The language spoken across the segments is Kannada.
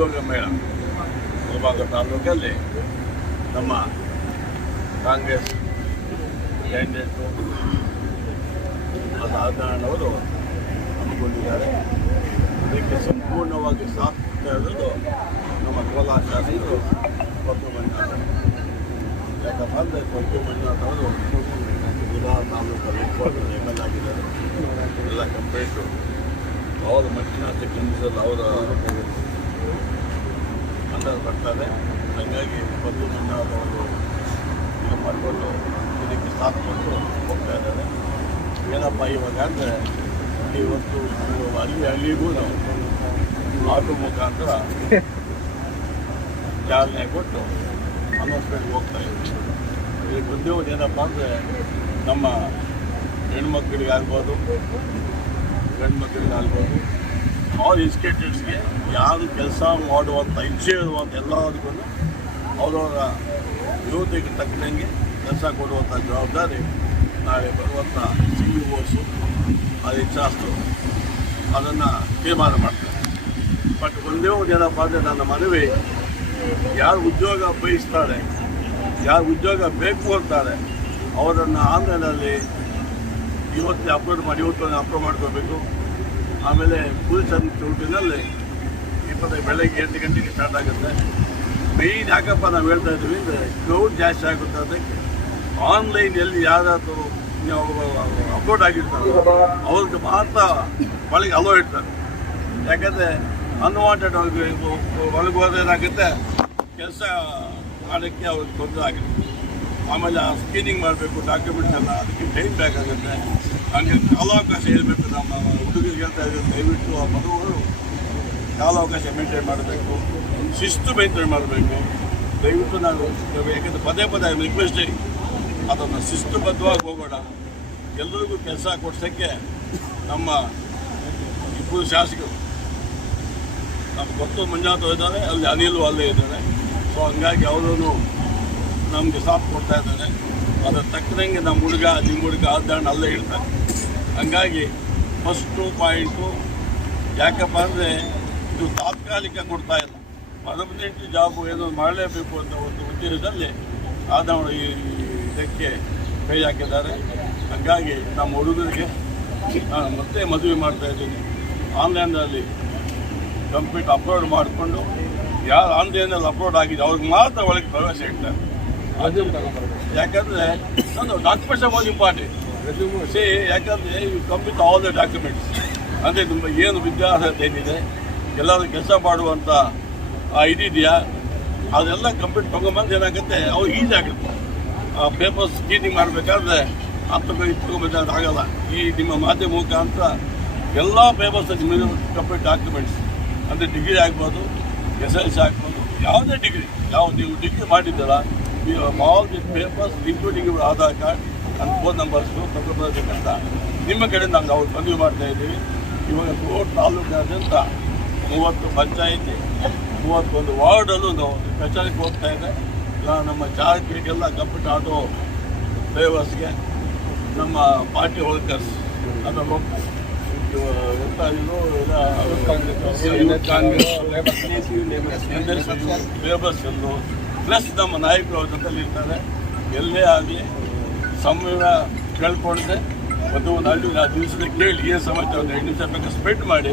ಉದ್ಯೋಗ ಮೇಳ ಮುಳಬಾಗ ತಾಲೂಕಲ್ಲಿ ನಮ್ಮ ಕಾಂಗ್ರೆಸ್ ಕ್ಯಾಂಡಿಡೇಟು ಅವರು ಹಮ್ಮಿಕೊಂಡಿದ್ದಾರೆ ಇದಕ್ಕೆ ಸಂಪೂರ್ಣವಾಗಿ ಸಾಥ್ ಇರೋದು ನಮ್ಮ ಕೋಲಾ ಶಾಸಕರು ಮತ್ತು ಮಂಜಾರ ಯಾಕಪ್ಪ ಅಂದರೆ ಕೊಟ್ಟು ಮಂಜುನಾಥ್ ಜಿಲ್ಲಾ ತಾಲೂಕಲ್ಲಿ ಎಂ ಎಲ್ ಆಗಿದ್ದಾರೆ ಎಲ್ಲ ಕಂಪ್ಲೇಂಟು ಅವರ ಮಂಜುನಾಥ ಕೆಂದಿಸಲು ಅವರ ಬರ್ತಾರೆ ಹಾಗಾಗಿ ಬಂದು ನನ್ನ ಒಂದು ಇದು ಮಾಡಿಕೊಂಡು ಇದಕ್ಕೆ ಸಾಥ್ ಕೊಟ್ಟು ಹೋಗ್ತಾ ಇದ್ದಾರೆ. ಏನಪ್ಪ ಇವಾಗ ಅಂದರೆ ಇವತ್ತು ಅಲ್ಲಿ ಅಲ್ಲಿಗೂ ನಾವು ಆಟೋ ಮುಖಾಂತರ ಚಾಲನೆ ಕೊಟ್ಟು ಅನೌನ್ಸ್ಮೆಂಟ್ ಹೋಗ್ತಾ ಇದ್ದೀವಿ. ಇದಕ್ಕೆ ಉದ್ಯೋಗ ಏನಪ್ಪ ಅಂದರೆ ನಮ್ಮ ಹೆಣ್ಮಕ್ಳಿಗಾಗ್ಬೋದು ಗಂಡು ಮಕ್ಕಳಿಗಾಗ್ಬೋದು ಆಲ್ ಎಜುಕೇಟೆಡ್ಸ್ಗೆ ಯಾರು ಕೆಲಸ ಮಾಡುವಂಥ ಇಚ್ಛೆ ಇರುವಂಥ ಎಲ್ಲರಿಗೂ ಅವರವರ ಯುವತೆಗೆ ತಕ್ಕಂಗೆ ಕೆಲಸ ಕೊಡುವಂಥ ಜವಾಬ್ದಾರಿ ನಾಳೆ ಬರುವಂಥ ಸಿ ಇ ಓಸು ಅದು ಇಚ್ಛಾಸ್ತು ಅದನ್ನು ತೀರ್ಮಾನ ಮಾಡ್ತಾರೆ. ಬಟ್ ಒಂದೇ ಒಂದು ಏನಪ್ಪ ಅಂದರೆ ನನ್ನ ಮನವಿ, ಯಾರು ಉದ್ಯೋಗ ಬಯಸ್ತಾರೆ, ಯಾರು ಉದ್ಯೋಗ ಬೇಕು ಅಂತಾರೆ, ಅವರನ್ನು ಆನ್ಲೈನಲ್ಲಿ ಇವತ್ತೇ ಅಪ್ಲೋಡ್ ಮಾಡಿ ಇವತ್ತು ಅಪ್ಲೋಡ್ ಮಾಡ್ಕೋಬೇಕು. ಆಮೇಲೆ ಪೊಲೀಸ್ ಚೌಟಿನಲ್ಲಿ ಇಪ್ಪತ್ತೈದು ಬೆಳಗ್ಗೆ ಎಂಟು ಗಂಟೆಗೆ ಸ್ಟಾರ್ಟ್ ಆಗುತ್ತೆ. ಮೇಯ್ನ್ ಯಾಕಪ್ಪ ನಾವು ಹೇಳ್ತಾ ಇದ್ದೀವಿ ಅಂದರೆ ಕ್ರೌಡ್ ಜಾಸ್ತಿ ಆಗುತ್ತೆ ಅದಕ್ಕೆ ಆನ್ಲೈನ್ ಎಲ್ಲಿ ಯಾರಾದರೂ ಅಪ್ಲೋಡ್ ಆಗಿರ್ತಾರೆ ಅವ್ರಿಗೆ ಮಾತ್ರ ಒಳಗೆ ಅಲೋ ಇಡ್ತಾರೆ ಯಾಕಂದರೆ ಅನ್ವಾಂಟೆಡ್ ಒಳಗೆ ಹೋದೇನಾಗುತ್ತೆ ಕೆಲಸ ಮಾಡೋಕ್ಕೆ ಅವ್ರಿಗೆ ತೊಂದರೆ ಆಗುತ್ತೆ. ಆಮೇಲೆ ಆ ಸ್ಕ್ರೀನಿಂಗ್ ಮಾಡಬೇಕು ಡಾಕ್ಯುಮೆಂಟ್ಸ್ ಎಲ್ಲ, ಅದಕ್ಕೆ ಟೈಮ್ ಬೇಕಾಗುತ್ತೆ. ಹಾಗೆ ಕಾಲಾವಕಾಶ ಇರಬೇಕು ನಮ್ಮ ಹುಡುಗರಿಗೆ ಹೇಳ್ತಾ ಇದ್ದೀವಿ ದಯವಿಟ್ಟು ಆ ಮಗುಗಳು ಕಾಲಾವಕಾಶ ಮೇಂಟೈನ್ ಮಾಡಬೇಕು. ಶಿಸ್ತು ಮೇಂಟೈನ್ ಮಾಡಬೇಕು. ದಯವಿಟ್ಟು ನಾನು ಯಾಕಂದರೆ ಪದೇ ಪದೇ ರಿಕ್ವೆಸ್ಟ್ ಅದನ್ನು ಶಿಸ್ತುಬದ್ಧವಾಗಿ ಹೋಗೋಣ. ಎಲ್ಲರಿಗೂ ಕೆಲಸ ಕೊಡ್ಸೋಕ್ಕೆ ನಮ್ಮ ಇಬ್ಬರು ಶಾಸಕರು ನಮ್ಮ ಗೊತ್ತು ಮಂಜಾತ ಇದ್ದಾರೆ, ಅಲ್ಲಿ ಅನಿಲು ಅಲ್ಲೇ ಇದ್ದಾರೆ. ಸೊ ಹಂಗಾಗಿ ಅವರೂ ನಮಗೆ ಸಾಥ್ ಕೊಡ್ತಾ ಇದ್ದಾರೆ. ಅದರ ತಕ್ಕದಂಗೆ ನಮ್ಮ ಹುಡುಗ, ನಿಮ್ಮ ಹುಡುಗ ಆದಾಣ ಅಲ್ಲೇ ಇರ್ತಾರೆ ಹಂಗಾಗಿ ಫಸ್ಟು ಪಾಯಿಂಟು ಯಾಕಪ್ಪ ಅಂದರೆ ಇದು ತಾತ್ಕಾಲಿಕ ಕೊಡ್ತಾ ಇಲ್ಲ. ಪರ್ಮನೆಂಟ್ ಜಾಬು ಏನೋ ಮಾಡಲೇಬೇಕು ಅಂತ ಒಂದು ಉದ್ದೇಶದಲ್ಲಿ ಆದವಳು ಈ ಇದಕ್ಕೆ ಕೈ ಹಾಕಿದ್ದಾರೆ. ಹಂಗಾಗಿ ನಮ್ಮ ಹುಡುಗರಿಗೆ ನಾನು ಮತ್ತೆ ಮದುವೆ ಮಾಡ್ತಾ ಇದ್ದೀನಿ. ಆನ್ಲೈನಲ್ಲಿ ಕಂಪ್ಯೂಟರ್ ಅಪ್ಲೋಡ್ ಮಾಡಿಕೊಂಡು, ಯಾರು ಆನ್ಲೈನಲ್ಲಿ ಅಪ್ಲೋಡ್ ಆಗಿದೆ, ಅವ್ರಿಗೆ ಮಾತ್ರ ಒಳಗೆ ಪ್ರವೇಶ ಇಡ್ತಾರೆ. ಯಾಕಂದರೆ, ನಾನು ಡಾಕ್ಯುಮೆಂಟ್ಸ್ ಆರ್ ಇಂಪಾರ್ಟೆಂಟ್ ಸೇ ಯಾಕಂದರೆ you complete all the documents ಅಂದರೆ ತುಂಬ ಏನು ವಿದ್ಯಾರ್ಹತೆ ಏನಿದೆ, ಎಲ್ಲರೂ ಕೆಲಸ ಮಾಡುವಂಥ ಇದಿದೆಯಾ ಅದೆಲ್ಲ ಕಂಪ್ಲೀಟ್ ತೊಗೊಂಬಂದು ಏನಾಗುತ್ತೆ ಅವು ಈಸಿ ಆಗುತ್ತೆ. ಪೇಪರ್ಸ್ ಕ್ಲೀನಿಂಗ್ ಮಾಡಬೇಕಾದ್ರೆ, ಹತ್ತು ಇದು ತೊಗೊಂಬಂದ್ರೆ ಆಗಲ್ಲ. ಈ ನಿಮ್ಮ ಮಾಧ್ಯಮ ಮುಖಾಂತರ ಎಲ್ಲ ಪೇಪರ್ಸ್ ನಿಮ್ಮ ಕಂಪ್ಲೀಟ್ ಡಾಕ್ಯುಮೆಂಟ್ಸ್ ಅಂದರೆ ಡಿಗ್ರಿ ಆಗ್ಬೋದು ಎಸ್ ಎಲ್ ಸಿ ಆಗ್ಬೋದು, ಯಾವುದೇ ಡಿಗ್ರಿ ಯಾವ ನೀವು ಡಿಗ್ರಿ ಮಾಡಿದ್ದೀರ ಆಲ್ ದಿಸ್ ಪೇಪರ್ಸ್ ಇನ್ಕ್ಲೂಡಿಂಗ್ ಇವರ ಆಧಾರ್ ಕಾರ್ಡ್ ನನ್ನ ಫೋನ್ ನಂಬರ್ಸು ತಗೊಳ್ಬೇಕಂತ ನಿಮ್ಮ ಕಡೆಯಿಂದ ನಾವು ಅವ್ರು ಮನವಿ ಮಾಡ್ತಾ ಇದ್ದೀವಿ. ಇವಾಗ ಕೋಟ್ ತಾಲೂಕಾದ್ಯಂತ ಮೂವತ್ತು ಪಂಚಾಯಿತಿ ಮೂವತ್ತೊಂದು ವಾರ್ಡಲ್ಲೂ ನಾವು ಪ್ರಚಾರಕ್ಕೆ ಹೋಗ್ತಾ ಇದೆ. ಇಲ್ಲ ನಮ್ಮ ಚಾಲಕರಿಗೆಲ್ಲ ಕಂಪ್ಯೂಟರ್ ಆಟೋ ಡ್ರೈವರ್ಸ್ಗೆ ನಮ್ಮ ಪಾರ್ಟಿ ವರ್ಕರ್ಸ್ ಅದು ಎಂತ ಇದು ಯೂತ್ ಕಾಂಗ್ರೆಸ್ ಲೇಬರ್ಸ್ ಎಂದು ಪ್ಲಸ್ ನಮ್ಮ ನಾಯಕರು ಅವ್ರ ಇರ್ತಾರೆ. ಎಲ್ಲೇ ಆಗಲಿ ಸಮಯ ಕೇಳ್ಕೊಳ್ದೆ ಮತ್ತು ಒಂದು ಹಳ್ಳಿ ಆ ದಿವಸದ ಕೇಳಿ ಏನು ಸಮಸ್ಯೆ ಒಂದು ಎಂಟು ನಿಮಿಷ ಬೇಕಾದ್ರೆ ಸ್ಪ್ರೆಡ್ ಮಾಡಿ,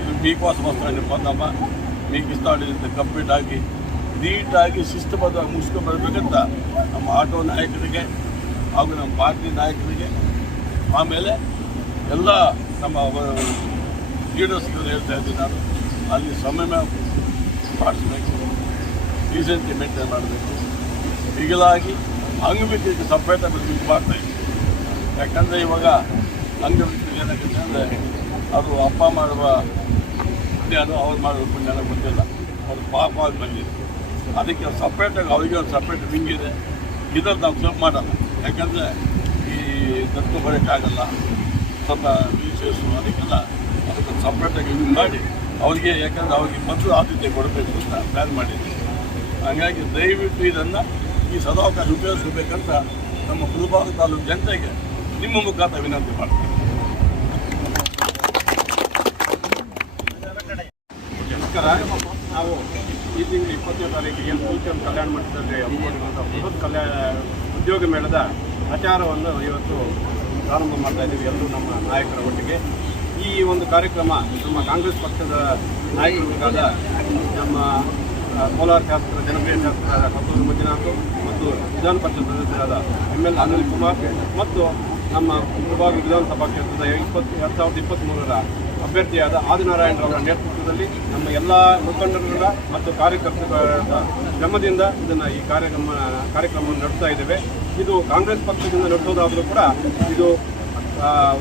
ಇದು ಬಿ ಪಾಸ್ ಮಾಸ್ಟರ್ ಬಂದಮ್ಮ మీకు ಇಷ್ಟ ಕಂಪ್ಲೀಟ್ ಆಗಿ ನೀಟಾಗಿ ಶಿಸ್ತುಬದ್ಧವಾಗಿ ಮುಗಿಸ್ಕೊಂಡು ಬರಬೇಕಂತ ನಮ್ಮ ಆಟೋ ನಾಯಕರಿಗೆ ಹಾಗೂ ನಮ್ಮ ಪಾರ್ಟಿ ನಾಯಕರಿಗೆ, ಆಮೇಲೆ ಎಲ್ಲ ನಮ್ಮ ಲೀಡರ್ಸ್ಗಳು ಹೇಳ್ತಾ ಇದ್ದೀನಿ ನಾನು. ಅಲ್ಲಿ ಸಮಯ ಮಾಡಿಸ್ಬೇಕು. ಡೀಸೆಂಟ್ಲಿ ಮೇಂಟೈನ್ ಮಾಡಬೇಕು. ಮಿಗಿಲಾಗಿ ಅಂಗವಿಕಲಿಗೆ ಸಪ್ರೇಟ್ ಆಗಿ ಮಾಡ್ತಾ ಇದ್ದೀವಿ ಯಾಕಂದರೆ ಇವಾಗ ಅಂಗವಿಕಲಿಗೆ ಏನಾಗುತ್ತೆ ಅಂದರೆ ಅದು ಅಪ್ಪ ಮಾಡುವ ಪುಣ್ಯ ಅದು, ಅವ್ರು ಮಾಡುವ ಪುಣ್ಯ ನನಗೆ ಗೊತ್ತಿಲ್ಲ. ಅವ್ರ ಪಾಪ ಅದು ಬಂದಿದೆ ಅದಕ್ಕೆ ಸಪ್ರೇಟಾಗಿ ಅವರಿಗೆ ಒಂದು ಸಪ್ರೇಟ್ ವಿಂಗ್ ಇದೆ. ಇದ್ರಲ್ಲಿ ನಾವು ಕ್ಲಬ್ ಮಾಡಲ್ಲ. ಯಾಕಂದರೆ ಈ ದತ್ತು ಬರೋಕ್ಕಾಗಲ್ಲ. ಸ್ವಲ್ಪ ವಿಶೇಷ ಅದಕ್ಕೆಲ್ಲ ಅದಕ್ಕೆ ಸಪ್ರೇಟಾಗಿ ವಿಂಗ್ ಮಾಡಿ. ಅವರಿಗೆ ಯಾಕಂದರೆ ಅವ್ರಿಗೆ ಮೊದಲು ಆದ್ಯತೆ ಕೊಡಬೇಕು ಅಂತ ಪ್ಲ್ಯಾನ್ ಮಾಡಿದ್ವಿ. ಹಾಗಾಗಿ ದಯವಿಟ್ಟು ಇದನ್ನು ಈ ಸದಾವಕಾಶ ಉಪಯೋಗಿಸಬೇಕಂತ ನಮ್ಮ ಮುಳಬಾಗ ತಾಲೂಕು ಜನತೆಗೆ ನಿಮ್ಮ ಮುಖಾಂತರ ವಿನಂತಿ ಮಾಡ್ತೀನಿ. ನಾವು ಈ ತಿಂಗಳು ಇಪ್ಪತ್ತನೇ ತಾರೀಕಿಗೆ ಸೂಚನ ಕಲ್ಯಾಣ ಮಂಟಪದಲ್ಲಿ ಹಮ್ಮಿಕೊಂಡಿರುವಂಥ ಬೃಹತ್ ಕಲ್ಯಾಣ ಉದ್ಯೋಗ ಮೇಳದ ಪ್ರಚಾರವನ್ನು ಇವತ್ತು ಪ್ರಾರಂಭ ಮಾಡ್ತಾ ಇದ್ದೀವಿ ಎಲ್ಲರೂ ನಮ್ಮ ನಾಯಕರ ಒಟ್ಟಿಗೆ. ಈ ಒಂದು ಕಾರ್ಯಕ್ರಮ ನಮ್ಮ ಕಾಂಗ್ರೆಸ್ ಪಕ್ಷದ ನಾಯಕರಾದ ನಮ್ಮ ಕೋಲಾರ ಶಾಸಕರ ಜನಪ್ರಿಯ ಶಾಸಕರಾದ ಕತ್ತೂರು ಮಂಜುನಾಥ್ ಮತ್ತು ವಿಧಾನ ಪರಿಷತ್ ಸದಸ್ಯರಾದ ಎಂ ಎಲ್ ಅನಿಲ್ ಕುಮಾರ್ ಮತ್ತು ನಮ್ಮ ಮುಳಬಾಗ ವಿಧಾನಸಭಾ ಕ್ಷೇತ್ರದ ಇಪ್ಪತ್ತು, ಎರಡು ಸಾವಿರದ ಇಪ್ಪತ್ತ್ಮೂರರ ಅಭ್ಯರ್ಥಿಯಾದ ಆದಿನಾರಾಯಣರವರ ನೇತೃತ್ವದಲ್ಲಿ ನಮ್ಮ ಎಲ್ಲ ಮುಖಂಡರುಗಳ ಮತ್ತು ಕಾರ್ಯಕರ್ತರ ಶ್ರಮದಿಂದ ಇದನ್ನು ಈ ಕಾರ್ಯಕ್ರಮ ಕಾರ್ಯಕ್ರಮವನ್ನು ನಡೆಸ್ತಾ ಇದ್ದೇವೆ. ಇದು ಕಾಂಗ್ರೆಸ್ ಪಕ್ಷದಿಂದ ನಡೆಸೋದಾದರೂ ಕೂಡ ಇದು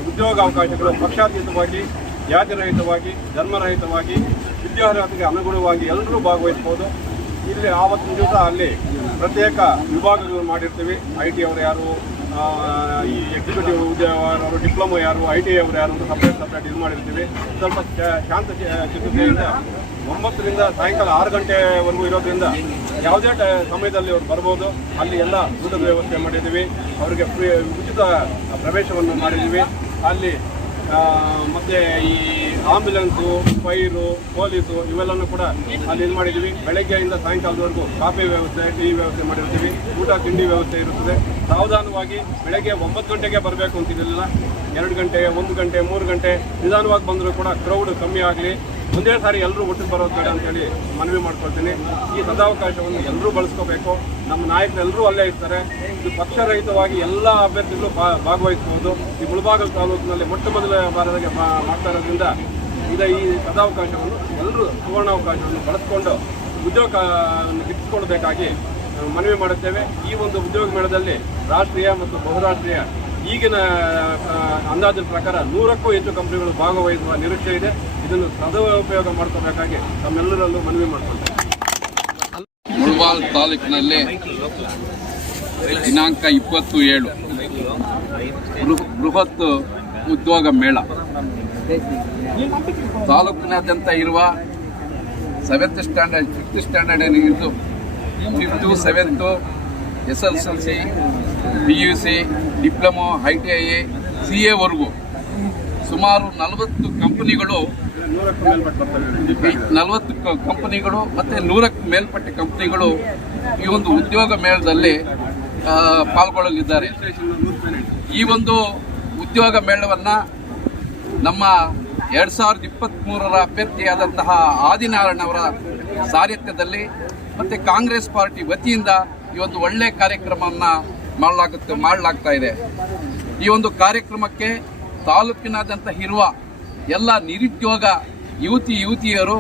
ಉದ್ಯೋಗಾವಕಾಶಗಳು ಪಕ್ಷಾತೀತವಾಗಿ, ಜಾತಿರಹಿತವಾಗಿ, ಧರ್ಮರಹಿತವಾಗಿ ವಿದ್ಯಾರ್ಹತೆಗೆ ಅನುಗುಣವಾಗಿ ಎಲ್ಲರೂ ಭಾಗವಹಿಸ್ಬೋದು ಇಲ್ಲಿ ಆವತ್ತಿನ ದಿವಸ ಅಲ್ಲಿ ಪ್ರತ್ಯೇಕ ವಿಭಾಗಗಳು ಮಾಡಿರ್ತೀವಿ. ಐ ಟಿ ಅವರು ಯಾರು ಈ ಎಕ್ಸಿಕ್ಯೂಟಿವ್ ಉದ್ಯೋಗ ಡಿಪ್ಲೊಮೊ ಯಾರು ಐ ಟಿ ಅವರು ಯಾರು ಅಂತ ಸಪ್ರೇಟ್ ಸಪ್ರೇಟ್ ಇದು ಮಾಡಿರ್ತೀವಿ. ಸ್ವಲ್ಪ ಶಾಂತ ಚಿಕಿತ್ಸೆಯಿಂದ ಒಂಬತ್ತರಿಂದ ಸಾಯಂಕಾಲ ಆರು ಗಂಟೆವರೆಗೂ ಇರೋದ್ರಿಂದ ಯಾವುದೇ ಟ- ಸಮಯದಲ್ಲಿ ಅವ್ರು ಬರ್ಬೋದು. ಅಲ್ಲಿ ಎಲ್ಲ ಊಟದ ವ್ಯವಸ್ಥೆ ಮಾಡಿದ್ದೀವಿ. ಅವರಿಗೆ ಫ್ರೀ, ಉಚಿತ ಪ್ರವೇಶವನ್ನು ಮಾಡಿದ್ದೀವಿ. ಅಲ್ಲಿ ಮತ್ತೆ ಈ ಆಂಬ್ಯುಲೆನ್ಸು ಫೈರು ಪೊಲೀಸು ಇವೆಲ್ಲನೂ ಕೂಡ ಅಲ್ಲಿ ಇದು ಮಾಡಿದ್ದೀವಿ. ಬೆಳಗ್ಗೆಯಿಂದ ಸಾಯಂಕಾಲದವರೆಗೂ ಕಾಫಿ ವ್ಯವಸ್ಥೆ, ಟೀ ವ್ಯವಸ್ಥೆ ಮಾಡಿರ್ತೀವಿ. ಊಟ, ತಿಂಡಿ ವ್ಯವಸ್ಥೆ ಇರುತ್ತದೆ. ಸಾವಧಾನವಾಗಿ ಬೆಳಗ್ಗೆ ಒಂಬತ್ತು ಗಂಟೆಗೆ ಬರಬೇಕು ಅಂತಿರಲಿಲ್ಲ ಎರಡು ಗಂಟೆ, ಒಂದು ಗಂಟೆ, ಮೂರು ಗಂಟೆ ನಿಧಾನವಾಗಿ ಬಂದರೂ ಕೂಡ ಕ್ರೌಡ್ ಕಮ್ಮಿ ಆಗಲಿ. ಒಂದೇ ಸಾರಿ ಎಲ್ಲರೂ ಒಟ್ಟಿಗೆ ಬರೋದು ಬೇಡ ಅಂತೇಳಿ ಮನವಿ ಮಾಡ್ಕೊಳ್ತೀನಿ. ಈ ಸದಾವಕಾಶವನ್ನು ಎಲ್ಲರೂ ಬಳಸ್ಕೋಬೇಕು. ನಮ್ಮ ನಾಯಕರು ಎಲ್ಲರೂ ಅಲ್ಲೇ ಇರ್ತಾರೆ. ಇದು ಪಕ್ಷರಹಿತವಾಗಿ ಎಲ್ಲ ಅಭ್ಯರ್ಥಿಗಳು ಭಾ- ಭಾಗವಹಿಸ್ಬೋದು. ಈ ಮುಳಬಾಗಲ್ ತಾಲೂಕಿನಲ್ಲಿ ಮೊಟ್ಟ ಮೊದಲ ಬಾರಿಗೆ ಮಾಡ್ತಾ ಇರೋದ್ರಿಂದ ಇದ ಈ ಸದಾವಕಾಶವನ್ನು ಎಲ್ಲರೂ ಸುವರ್ಣಾವಕಾಶವನ್ನು ಬಳಸ್ಕೊಂಡು ಉದ್ಯೋಗ ಗಿಟ್ಟಿಸ್ಕೊಳ್ಬೇಕಾಗಿ ನಾವು ಮನವಿ ಮಾಡುತ್ತೇವೆ. ಈ ಒಂದು ಉದ್ಯೋಗ ಮೇಳದಲ್ಲಿ ರಾಷ್ಟ್ರೀಯ ಮತ್ತು ಬಹುರಾಷ್ಟ್ರೀಯ ಈಗಿನ ಅಂದಾಜಿನ ಪ್ರಕಾರ ನೂರಕ್ಕೂ ಹೆಚ್ಚು ಕಂಪನಿಗಳು ಭಾಗವಹಿಸುವ ನಿರೀಕ್ಷೆ ಇದೆ. ಇದನ್ನು ಸದುಪಯೋಗ ಮಾಡ್ಕೋಬೇಕಾಗಿ ತಮ್ಮೆಲ್ಲರಲ್ಲೂ ಮನವಿ ಮಾಡ್ಕೊಳ್ತೇವೆ ಮುಳಬಾಲ್ ತಾಲೂಕಿನಲ್ಲಿ ದಿನಾಂಕ ಇಪ್ಪತ್ತು ಏಳು ಬೃಹ- ಬೃಹತ್ ಉದ್ಯೋಗ ಮೇಳ. ತಾಲೂಕಿನಾದ್ಯಂತ ಇರುವ seventh standard fifth standard ಏನಿದ್ದು fifth seventh S L C P U C diploma I T I C ಎವರೆಗೂ ಸುಮಾರು ನಲವತ್ತು ಕಂಪನಿಗಳು ನಲವತ್ತು ಕಂಪನಿಗಳು ಮತ್ತು ನೂರಕ್ಕೆ ಮೇಲ್ಪಟ್ಟ ಕಂಪನಿಗಳು ಈ ಒಂದು ಉದ್ಯೋಗ ಮೇಳದಲ್ಲಿ ಪಾಲ್ಗೊಳ್ಳಲಿದ್ದಾರೆ. ಈ ಒಂದು ಉದ್ಯೋಗ ಮೇಳವನ್ನು ನಮ್ಮ ಎರಡು ಸಾವಿರದ ಇಪ್ಪತ್ತ್ಮೂರರ ಅಭ್ಯರ್ಥಿಯಾದಂತಹ ಆದಿನಾರಾಯಣ ಅವರ ಸಾರಥ್ಯದಲ್ಲಿ ಮತ್ತು ಕಾಂಗ್ರೆಸ್ ಪಾರ್ಟಿ ವತಿಯಿಂದ ಈ ಒಂದು ಒಳ್ಳೆಯ ಕಾರ್ಯಕ್ರಮವನ್ನ ಮಾಡಲಾಗುತ್ತೆ, ಮಾಡಲಾಗ್ತಾ ಇದೆ. ಈ ಒಂದು ಕಾರ್ಯಕ್ರಮಕ್ಕೆ ತಾಲೂಕಿನಾದ್ಯಂತ ಇರುವ ಎಲ್ಲ ನಿರುದ್ಯೋಗ ಯುವತಿ, ಯುವತಿಯರು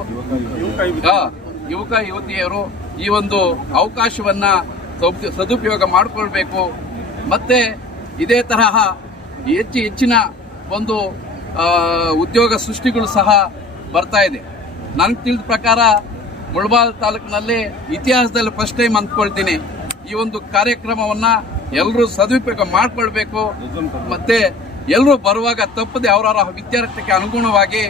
ಯುವಕ, ಯುವತಿಯರು ಈ ಒಂದು ಅವಕಾಶವನ್ನ ಸದುಪಯೋಗ ಮಾಡಿಕೊಳ್ಬೇಕು. ಮತ್ತೆ ಇದೇ ತರಹ ಹೆಚ್ಚು ಹೆಚ್ಚಿನ ಒಂದು ಉದ್ಯೋಗ ಸೃಷ್ಟಿಗಳು ಸಹ ಬರ್ತಾ ಇದೆ. ನನಗೆ ತಿಳಿದ ಪ್ರಕಾರ ಮುಳಬಾಲ್ ತಾಲೂಕಿನಲ್ಲಿ ಇತಿಹಾಸದಲ್ಲಿ ಫಸ್ಟ್ ಟೈಮ್ ಅಂದ್ಕೊಳ್ತೀನಿ ಈ ಒಂದು ಕಾರ್ಯಕ್ರಮವನ್ನ ಎಲ್ಲರೂ ಸದುಪಯೋಗ ಮಾಡಿಕೊಳ್ಬೇಕು. ಮತ್ತೆ ಎಲ್ಲರೂ ಬರುವಾಗ ತಪ್ಪದೆ ಅವರವರ ವಿದ್ಯಾರ್ಥಿಗೆ ಅನುಗುಣವಾಗಿ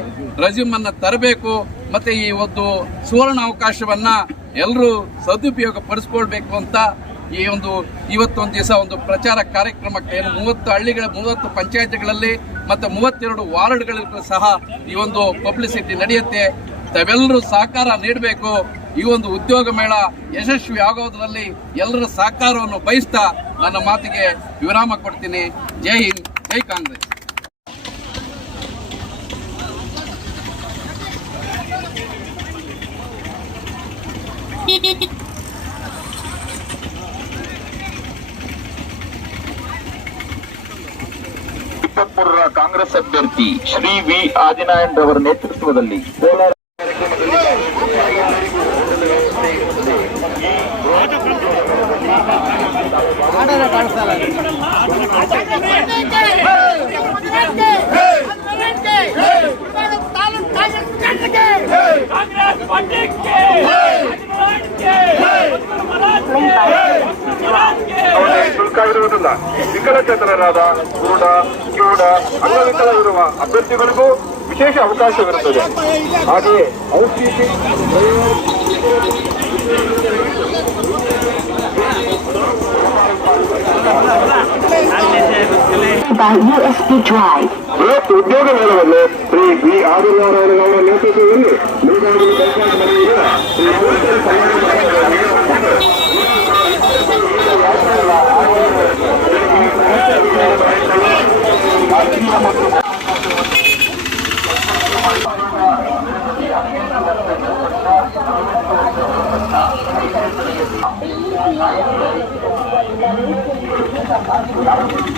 ರೆಸ್ಯೂಮ್ ಅನ್ನ ತರಬೇಕು. ಮತ್ತೆ ಈ ಒಂದು ಸುವರ್ಣ ಅವಕಾಶವನ್ನ ಎಲ್ಲರೂ ಸದುಪಯೋಗ ಪಡಿಸ್ಕೊಳ್ಬೇಕು ಅಂತ ಈ ಒಂದು ಇವತ್ತೊಂದು ದಿವಸ ಒಂದು ಪ್ರಚಾರ ಕಾರ್ಯಕ್ರಮಕ್ಕೆ ಮೂವತ್ತು ಹಳ್ಳಿಗಳ ಮೂವತ್ತು ಪಂಚಾಯತ್ಗಳಲ್ಲಿ ಮತ್ತೆ ಮೂವತ್ತೆರಡು ವಾರ್ಡ್ಗಳಲ್ಲೂ ಸಹ ಈ ಒಂದು ಪಬ್ಲಿಸಿಟಿ ನಡೆಯುತ್ತೆ. ತಾವೆಲ್ಲರೂ ಸಹಕಾರ ನೀಡಬೇಕು. ಈ ಒಂದು ಉದ್ಯೋಗ ಮೇಳ ಯಶಸ್ವಿ ಆಗೋದ್ರಲ್ಲಿ ಎಲ್ಲರ ಸಹಕಾರವನ್ನು ಬಯಸ್ತಾ ನನ್ನ ಮಾತಿಗೆ ವಿರಾಮ ಕೊಡ್ತೀನಿ. ಜೈ ಹಿಂದ್, ಜೈ ಕಾಂಗ್ರೆಸ್. ಕಾಂಗ್ರೆಸ್ ಅಭ್ಯರ್ಥಿ ಶ್ರೀ ವಿ. ಆದಿನಾರಾಯಣ್ ರವರ ನೇತೃತ್ವದಲ್ಲಿ ಕೋಲಾರ ಕಾಂಗ್ರೆಸ್ ಅವರಿಗೆ ಶುಲ್ಕ ಇರುವುದಿಲ್ಲ ವಿಕಲಚೇತನರಾದ ಕುರುಡ ಕಿವುಡ ಅಂಗವಿಕಲ ಇರುವ ಅಭ್ಯರ್ಥಿಗಳಿಗೂ ವಿಶೇಷ ಅವಕಾಶವಿರುತ್ತದೆ. ಹಾಗೆಯೇ ಔಟ್ರೀಚಿಂಗ್ by USB Drive. ಬೃಹತ್ ಉದ್ಯೋಗ ಮೇಳವನ್ನು ಶ್ರೀ ಬಿ ಆದಿನಾರಾಯಣ ಅವರ ನೇತೃತ್ವದಲ್ಲಿ ಬೆಳಗಾವಿ ಪಂಚಾಯತ್ ಮನೆಯಿಂದ ಶ್ರೀ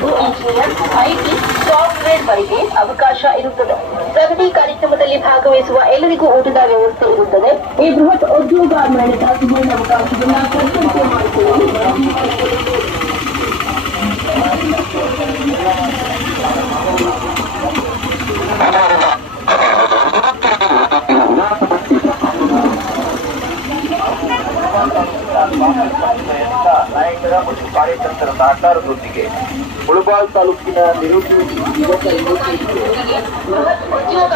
ಪೂಜ್ಯ ಕಲ್ಯಾಣ ಐಟಿ ಸಾಫ್ಟ್ವೇರ್ ವರೆಗೆ ಅವಕಾಶ ಇರುತ್ತದೆ ಪ್ರಗತಿ ಕಾರ್ಯಕ್ರಮದಲ್ಲಿ ಭಾಗವಹಿಸುವ ಎಲ್ಲರಿಗೂ ಊಟದ ವ್ಯವಸ್ಥೆ ಇರುತ್ತದೆ ಈ ಬೃಹತ್ ಉದ್ಯೋಗ ಮೇಳದ ಸುವರ್ಣ ಅವಕಾಶವನ್ನು ಸದ್ಬಳಕೆ ಮಾಡಿಕೊಳ್ಳಲು ನಾಯಕರ ಮತ್ತು ಕಾರ್ಯಕರ್ತರ ಸಹಕಾರದೊಂದಿಗೆ ಮುಳಬಾಲ್ ತಾಲೂಕಿನ ನಿರುದ್ಯೋಗಿ ಯುವಕ ಯುವತಿಯರಿಗೆ ಉದ್ಯೋಗ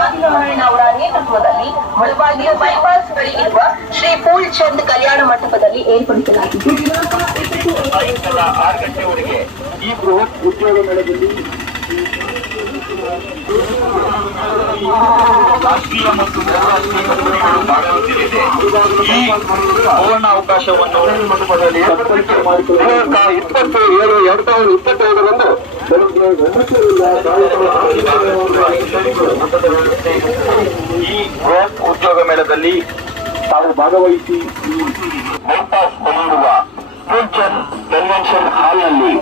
ಆದಿನಾರಾಯಣ ಅವರ ನೇತೃತ್ವದಲ್ಲಿ ಮುಳಬಾಗಿಯ ಬೈಪಾಸ್ ಬಳಿ ಇರುವ ಶ್ರೀ ಪೂಲ್ ಚಂದ್ ಕಲ್ಯಾಣ ಮಂಟಪದಲ್ಲಿ ಏರ್ಪಡಿಸಲಾಗಿದ್ದು ಸಾಯಂಕಾಲ ಆರು ಗಂಟೆವರೆಗೆ ಈ ಬೃಹತ್ ಉದ್ಯೋಗ ಮೇಳದಲ್ಲಿ ರಾಷ್ಟ್ರೀಯ ಮತ್ತು ಸುವರ್ಣ ಅವಕಾಶವನ್ನು ಇಪ್ಪತ್ತು ಏಳು ಎರಡ್ ಸಾವಿರದ ಇಪ್ಪತ್ತೈದರಂದು ಈ ಉದ್ಯೋಗ ಮೇಳದಲ್ಲಿ ತಾವು ಭಾಗವಹಿಸಿ ಮುಂತಾಸ್ ಕನ್ನಡ ಫ್ಯೂಚರ್ ಕನ್ವೆನ್ಷನ್ ಹಾಲ್ನಲ್ಲಿ